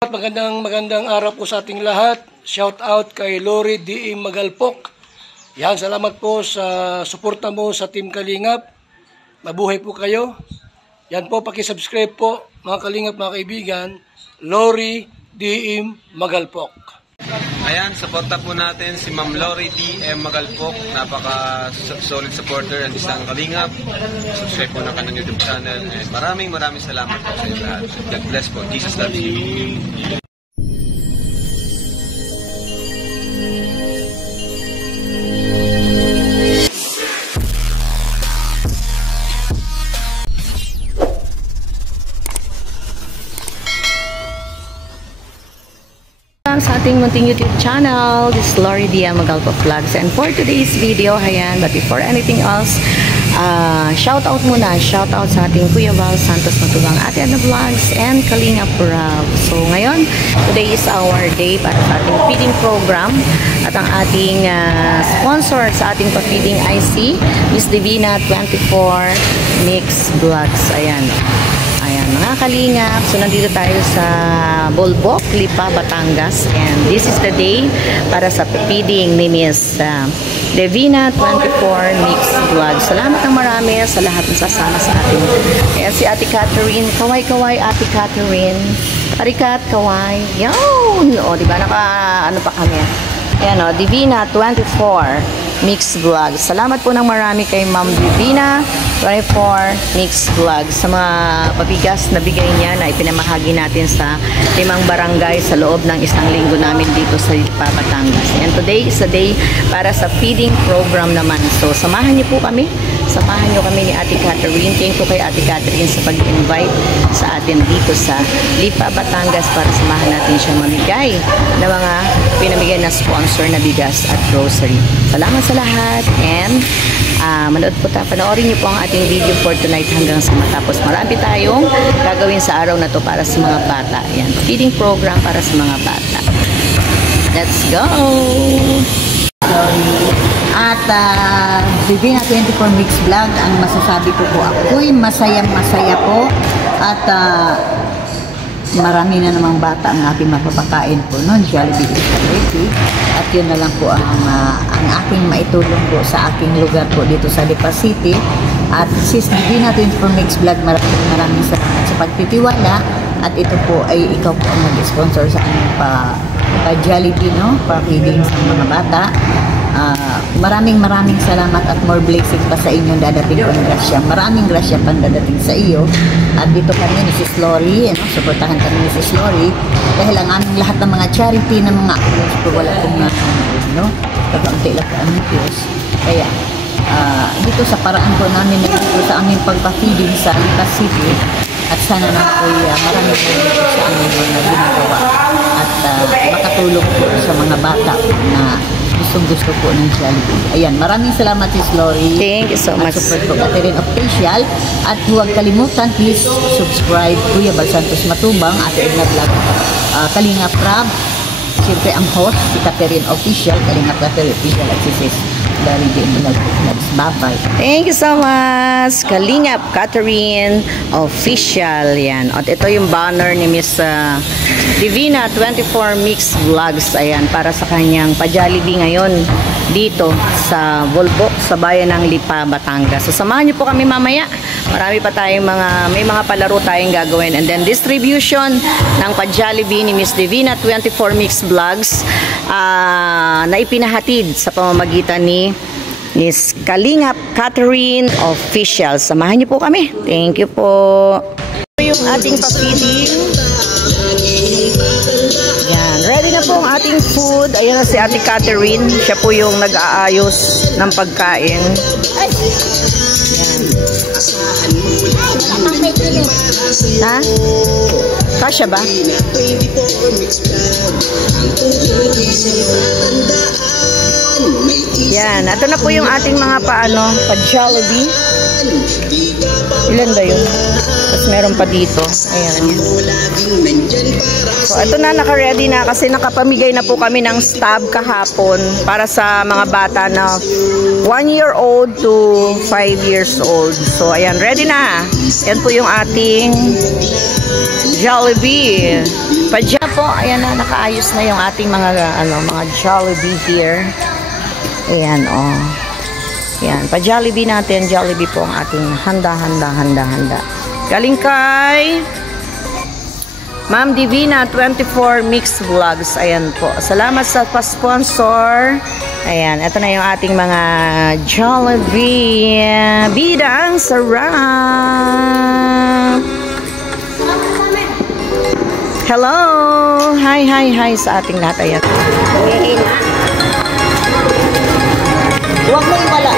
Magandang araw po sa ating lahat. Shout out kay Lori D. Magalpok. Yan, salamat po sa suporta mo sa Team Kalingap. Mabuhay po kayo. Yan po, paki-subscribe po mga Kalingap, mga kaibigan. Lori D. Magalpok. Ayan, suporta po natin si Ma'am Lori D. Magalpok. Napaka-solid supporter and isang Kalingap. Subscribe po na kanyang YouTube channel. And maraming salamat po sa inyo lahat. God bless po. Jesus loves you. Sa ating munting YouTube channel, this is Lori D. Magalpok Vlogs, and for today's video, ayan, but before anything else, shout out sa ating Kuya Val Santos Matubang, Ate Ana Vlogs, and Kalingap Rob. So ngayon, today is our day para sa ating feeding program, at ang ating sponsor sa ating pa-feeding IC, Miss Divina 24 Mix Vlogs. Ayan, mga Kalingap. So nandito tayo sa Bolbok, Lipa, Batangas, and this is the day para sa feeding ni Miss Divina 24 Mix Vlog. Salamat ng marami sa lahat ng sasama sa atin. Ayan si Ate Catherine. Kaway Ate Catherine. Parikat, kaway. Yun! O, diba? Ano pa kami? Ayan o, Divina 24 Mix Vlog. Salamat po ng marami kay Ma'am Divina 24 Mix Vlog sa mga pabigas na bigay niya na ipinamahagi natin sa 5 barangay sa loob ng isang linggo namin dito sa Lipa, Batangas. And today is a day para sa feeding program naman. So, samahan niyo po kami. Samahan niyo kami ni Ate Catherine. Thank you kay Ate Catherine sa pag-invite sa atin dito sa Lipa, Batangas para samahan natin siya mamigay ng mga pinamigay na sponsor na bigas at grocery. Salamat sa lahat, and panoorin niyo po ang ating video for tonight hanggang sa matapos. Marami tayong gagawin sa araw na to para sa mga bata. Yan, feeding program para sa mga bata. Let's go! At Divina 24 Mix Vlog, ang masasabi ko po ako'y masaya po, at marami na namang bata ang aking mapapakain po noon. Jollibee is ready, at yun na lang po ang aking maitulong po sa aking lugar po dito sa Lipa City. At sis Divina 24 Mix Vlog, maraming salamat sa pagtitiwala, at ito po ay ikaw po ang nag-sponsor sa aming pa-Jollibee, no? Pa-feeding sa mga bata. Maraming salamat, at more blessing pa sa inyo dadating po ng grasya. Maraming grasya pang dadating sa iyo. At dito kami, Mrs. Lori, suportahan kami Mrs. Lori, dahil ang aming lahat ng mga charity ng mga aklos po wala pong pagkaunti lang po ang Diyos. Kaya dito sa paraan po namin dito sa aming pagpa-feeding sa Lipa City, at sana na po maraming po sa aming mga ginagawa, at makatulong po sa mga bata na gusto po ng Jollibee. Ayan, maraming salamat Sis Lori. Thank you so much. Support po Catherine Official, at huwag kalimutan, please subscribe Kuya Val Santos Matubang, Ate Edna Vlog, Kalingap Rob, siyempre ang host si Catherine Official, Kalingap Catherine Official, at si Sis Lori D. Bye-bye. Thank you so much, Kalingap Catherine Official. Yan. At ito yung banner ni Miss Divina 24 Mix Vlogs. Ayan, para sa kanyang pa-Jollibee ngayon dito sa Bolbok, sa bayan ng Lipa, Batangas. So samahan niyo po kami mamaya. Marami pa tayong may mga palaro tayong gagawin. And then distribution ng pa-Jollibee ni Miss Divina 24 Mix Vlogs na ipinahatid sa pamamagitan ni Miss Kalingap Catherine Official. Samahan niyo po kami. Thank you po. Ito yung ating pa-feeding. Yan. Ready na po ang ating food. Ayan na si Ate Catherine. Siya po yung nag-aayos ng pagkain. Yan. Ha? Kasya ba? Yan. Ito na po yung ating mga pa-Jollibee. Ilan ba yun? Tapos meron pa dito. Ayan. So, ito na, naka-ready na kasi nakapamigay na po kami ng stab kahapon para sa mga bata na 1-year-old to 5 years old. So, ayan, ready na. Yan po yung ating Jollibee. Padya po, ayan na, nakaayos na yung ating mga Jollibee here. Ayan, oh. Ayan, pa-Jollibee natin. Jollibee po ang ating handa. Galing kay Ma'am Divina 24 Mix Vlogs. Ayan po. Salamat sa pa-sponsor. Ayan, ito na yung ating mga Jollibee. Bida ang sarap. Hello! Hi sa ating lahat. Ayan. Huwag mo iwala.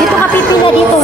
Dito ka pipila dito.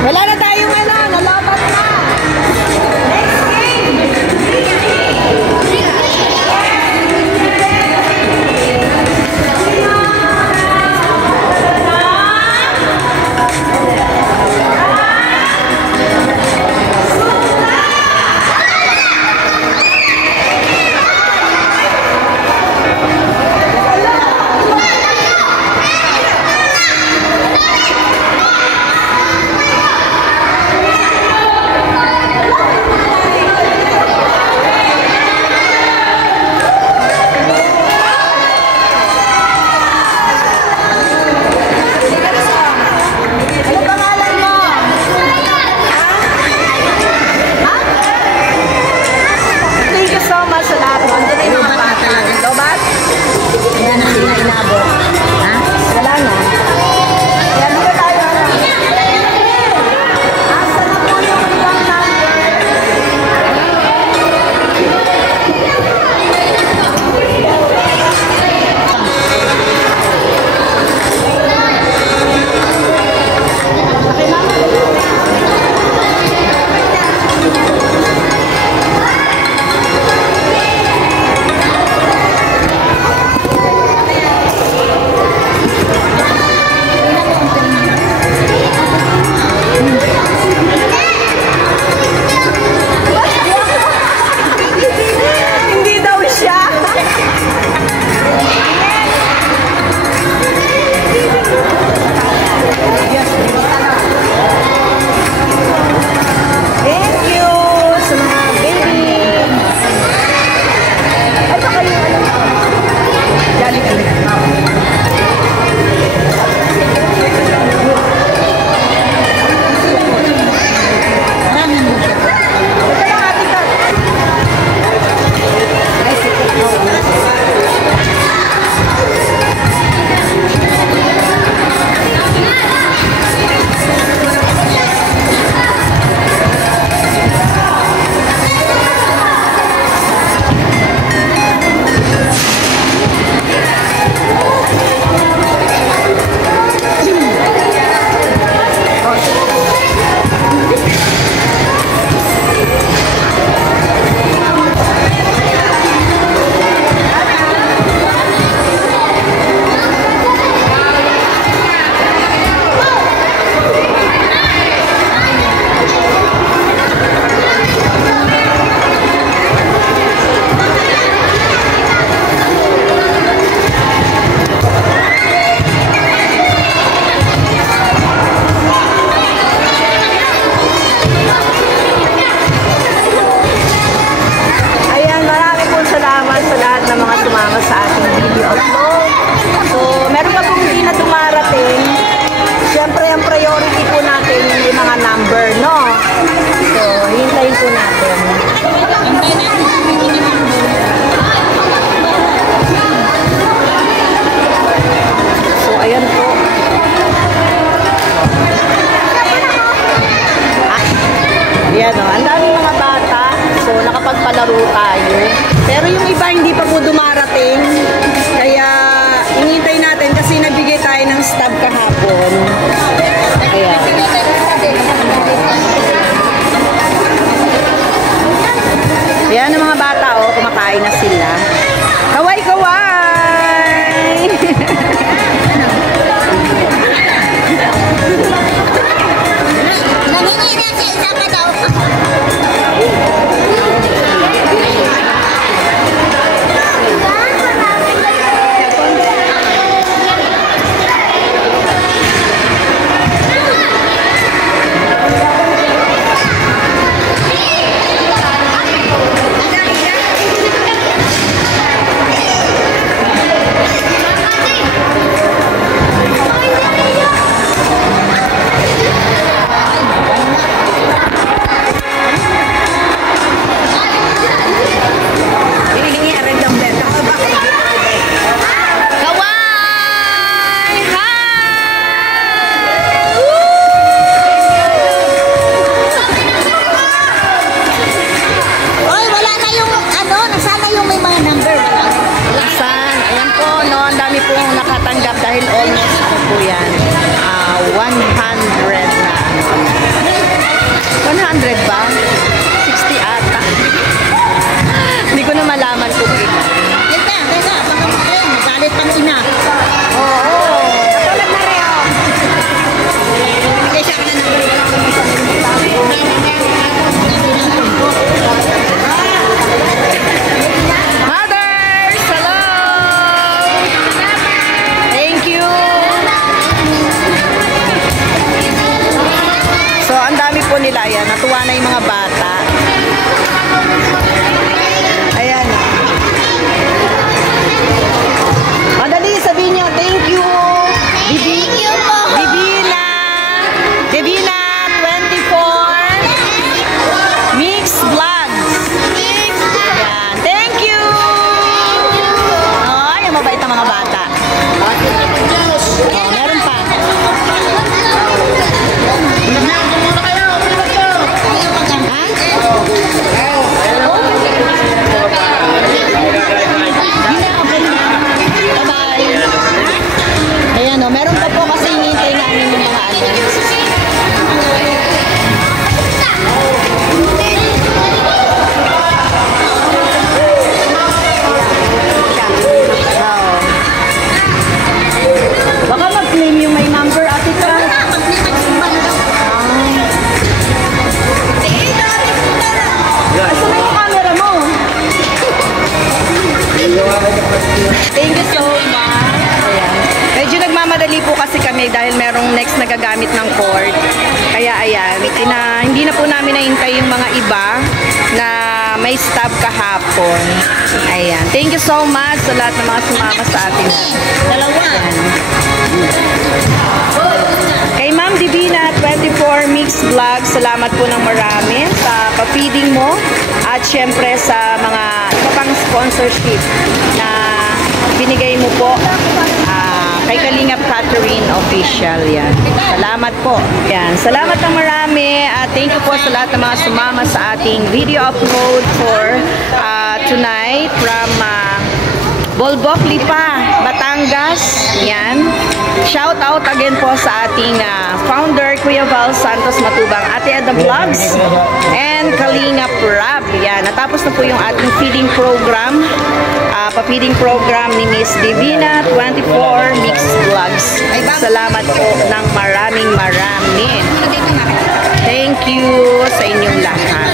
Wala na tayong ano, nalobat na. Next game. laro tayo. Pero yung iba hindi pa po dumarating. Kaya hinihintay natin kasi nagbigay tayo ng stub kahapon. Kaya yan ang mga bata, oh, kumakain na sila. Kaway-kaway! Nangingi na siya, isa pa daw. po nila. Ayan, natuwa na yung mga bata. Ayan. Madali, sabihin niyo, thank you. Thank you po. Divina 24 Mix Vlogs. Ayan, thank you. Ay, ang mabait ang mga bata. Oh, meron pa. Ayan o, meron pa po kasi hinihintay namin yung mga ano. Baka mag-claim yung may number, ate ka. Asa na yung camera mo? Thank you so much. Ayan. Medyo nagmamadali po kasi kami dahil merong next na gagamit ng cord. Kaya ayan, hindi na po namin nahintay yung mga iba na may stop kahapon. Ayan. Thank you so much sa lahat ng mga sumama sa atin. Dalawa. Kay Ma'am Divina 24 Mix Vlog, salamat po ng marami sa pa-feeding mo at syempre sa mga iba pang sponsorship na binigay mo po kay Kalingap Catherine Official. Yan. Salamat po. Yan. Salamat ng marami at thank you po sa lahat ng mga sumama sa ating video upload for tonight from Bolbok, Lipa, Batangas. Yan. Shout out again po sa ating founder, Kuya Val Santos Matubang, Ate Ada Vlogs, and Kalingap Rab. Yan. Natapos na po yung ating feeding program. Pa-feeding program ni Miss Divina 24 Mix Vlogs. Salamat po ng maraming. Thank you sa inyong lahat.